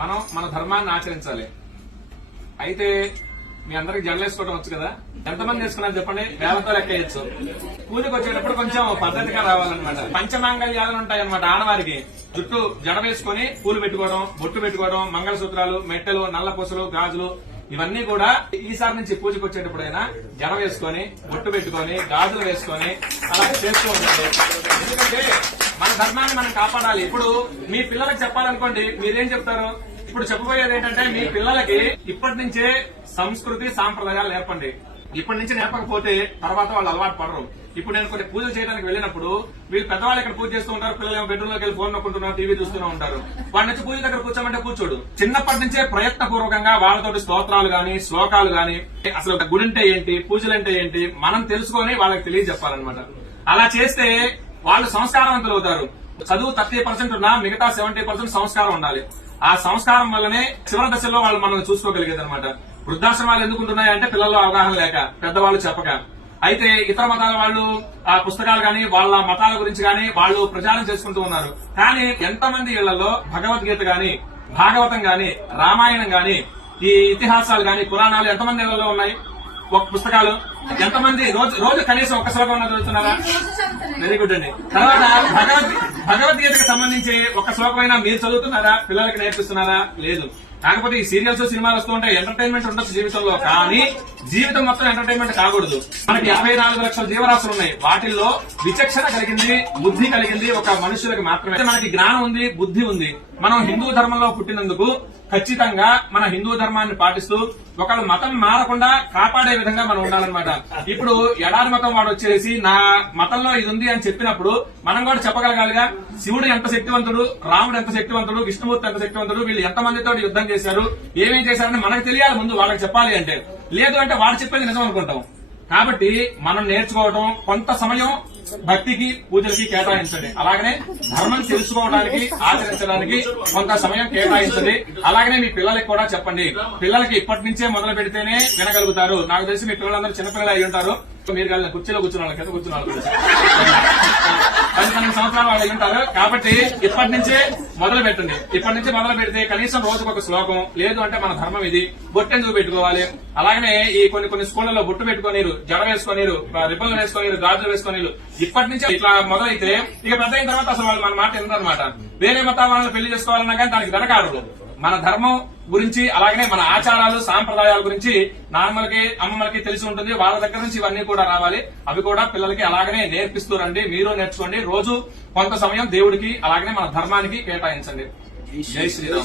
మనం మన ధర్మాన్ని ఆచరించాలి. అయితే మీ అందరికి జడలేసుకోవడం వచ్చు కదా, ఎంతమంది వేసుకున్నారు చెప్పండి, వేలతో లెక్కేయచ్చు. పూజకు వచ్చేటప్పుడు కొంచెం పద్ధతిగా రావాలన్నమాట. పంచమాంగళ్యాలు ఉంటాయన్నమాట ఆడవారికి. జుట్టు జడ వేసుకుని పూలు పెట్టుకోవడం, బొట్టు పెట్టుకోవడం, మంగళసూత్రాలు, మెట్టెలు, నల్ల పూసలు, గాజులు ఇవన్నీ కూడా ఈసారి నుంచి పూజకు వచ్చేటప్పుడైనా జడ వేసుకొని, బొట్టు పెట్టుకొని, గాజులు వేసుకొని అలా చేస్తూ ఉండాలి. ఎందుకంటే మన ధర్మాన్ని మనం కాపాడాలి. ఇప్పుడు మీ పిల్లలకు చెప్పాలనుకోండి, మీరేం చెప్తారు? ఇప్పుడు చెప్పబోయేది ఏంటంటే, మీ పిల్లలకి ఇప్పటి నుంచే సంస్కృతి సాంప్రదాయాలు నేర్పండి. ఇప్పటి నుంచి నేర్పకపోతే తర్వాత వాళ్ళు అలవాటు పడరు. ఇప్పుడు నేను కొన్ని పూజలు చేయడానికి వెళ్ళినప్పుడు వీళ్ళు పెద్దవాళ్ళు ఇక్కడ పూజ చేస్తూ ఉంటారు, పిల్లలు బెడ్రూమ్ లోకి వెళ్ళి ఫోన్ నొక్కుంటున్నారు, టీవీ చూస్తూనే ఉంటారు. వాడి నుంచి పూజ దగ్గర కూర్చోమంటే కూర్చోడు. చిన్నప్పటి నుంచే ప్రయత్నపూర్వకంగా వాళ్ళతోటి స్తోత్రాలు గాని, శ్లోకాలు గాని, అసలు గుడి అంటే ఏంటి, పూజలు అంటే ఏంటి మనం తెలుసుకొని వాళ్ళకి తెలియజెప్పాలన్నమాట. అలా చేస్తే వాళ్ళు సంస్కారవంతులు అవుతారు. చదువు 30% ఉన్నా మిగతా 70% సంస్కారం ఉండాలి. ఆ సంస్కారం వల్లనే చివరి దశలో వాళ్ళు మనం చూసుకోగలిగేది అనమాట. వృద్ధాశ్రమాలు ఎందుకు ఉంటున్నాయంటే పిల్లల్లో అవగాహన లేక, పెద్దవాళ్ళు చెప్పక. అయితే ఇతర మతాల వాళ్ళు ఆ పుస్తకాలు గాని, వాళ్ళ మతాల గురించి గాని వాళ్ళు ప్రచారం చేసుకుంటూ ఉన్నారు. కానీ ఎంతమంది ఇళ్లలో భగవద్గీత గాని, భాగవతం గాని, రామాయణం గాని, ఈ ఇతిహాసాలు గాని, పురాణాలు ఎంతమంది ఇళ్లలో ఉన్నాయి? ఒక పుస్తకాలు ఎంతమంది రోజు కనీసం ఒక్క శ్లోకం చదువుతున్నారా? వెరీ గుడ్ అండి. తర్వాత భగవద్గీతకు సంబంధించి ఒక శ్లోకమైనా మీరు చదువుతున్నారా? పిల్లలకి నేర్పిస్తున్నారా? లేదు. కాకపోతే ఈ సీరియల్స్, సినిమాలు వస్తూ ఉంటాయి, ఎంటర్టైన్మెంట్ ఉండొచ్చు జీవితంలో. కానీ జీవితం మొత్తం ఎంటర్టైన్మెంట్ కాకూడదు. మనకి 54 లక్షల జీవరాశులు ఉన్నాయి. వాటిల్లో విచక్షణ కలిగింది, బుద్ధి కలిగింది ఒక మనుషులకి మాత్రమే. మనకి జ్ఞానం ఉంది, బుద్ధి ఉంది. మనం హిందూ ధర్మంలో పుట్టినందుకు ఖచ్చితంగా మన హిందూ ధర్మాన్ని పాటిస్తూ ఒకళ్ళ మతం మారకుండా కాపాడే విధంగా మనం ఉండాలన్నమాట. ఇప్పుడు ఎడారి మతం వాడు వచ్చేసి నా మతంలో ఇది ఉంది అని చెప్పినప్పుడు మనం కూడా చెప్పగలగాలిగా. శివుడు ఎంత శక్తివంతుడు, రాముడు ఎంత శక్తివంతుడు, విష్ణుమూర్తి ఎంత శక్తివంతుడు, వీళ్ళు ఎంతమందితో యుద్ధం చేశారు, ఏమేం చేశారని మనకు తెలియాలి ముందు, వాళ్ళకి చెప్పాలి అంటే. లేదు అంటే వాడు చెప్పేది నిజం అనుకుంటాం. కాబట్టి మనం నేర్చుకోవడం, కొంత సమయం భక్తికి, పూజలకి కేటాయించండి. అలాగనే ధర్మం తెలుసుకోవడానికి, ఆచరించడానికి కొంత సమయం కేటాయించండి. అలాగనే మీ పిల్లలకి కూడా చెప్పండి. పిల్లలకి ఇప్పటి నుంచే మొదలు పెడితేనే వినగలుగుతారు. నాకు తెలిసి మీ పిల్లలందరూ చిన్నపిల్లలు అయి ఉంటారు. మీరు కలిగిన కుర్చీలో కూర్చున్న కింద కూర్చున్న 10 సంవత్సరాలు వాళ్ళు ఉంటారు. కాబట్టి ఇప్పటి నుంచే మొదలు పెట్టండి. ఇప్పటి నుంచి మొదలు పెడితే కనీసం రోజుకు ఒక శ్లోకం, లేదు అంటే మన ధర్మం ఇది, బొట్టెందుకు పెట్టుకోవాలి. అలాగనే ఈ కొన్ని స్కూళ్లలో బొట్టు పెట్టుకోనీరు, జడ వేసుకోనీరు, రిబ్బన్లు వేసుకోనీరు, గాజులు వేసుకోనీరు. ఇప్పటి నుంచి ఇట్లా మొదలైతే ఇక పెద్ద అయిన తర్వాత అసలు వాళ్ళు మన మాట ఎందుకనమాట. వేరే మతాల వాళ్ళని పెళ్లి చేసుకోవాలన్నా కానీ దానికి వెనకాడరు. మన ధర్మం గురించి, అలాగనే మన ఆచారాలు, సాంప్రదాయాల గురించి నాన్నలకి, అమ్మమ్మలకి తెలిసి ఉంటుంది. వాళ్ళ దగ్గర నుంచి ఇవన్నీ కూడా రావాలి. అవి కూడా పిల్లలకి అలాగనే నేర్పిస్తూ రండి. మీరు నేర్చుకోండి. రోజు కొంత సమయం దేవుడికి, అలాగనే మన ధర్మానికి కేటాయించండి. జై శ్రీరామ్.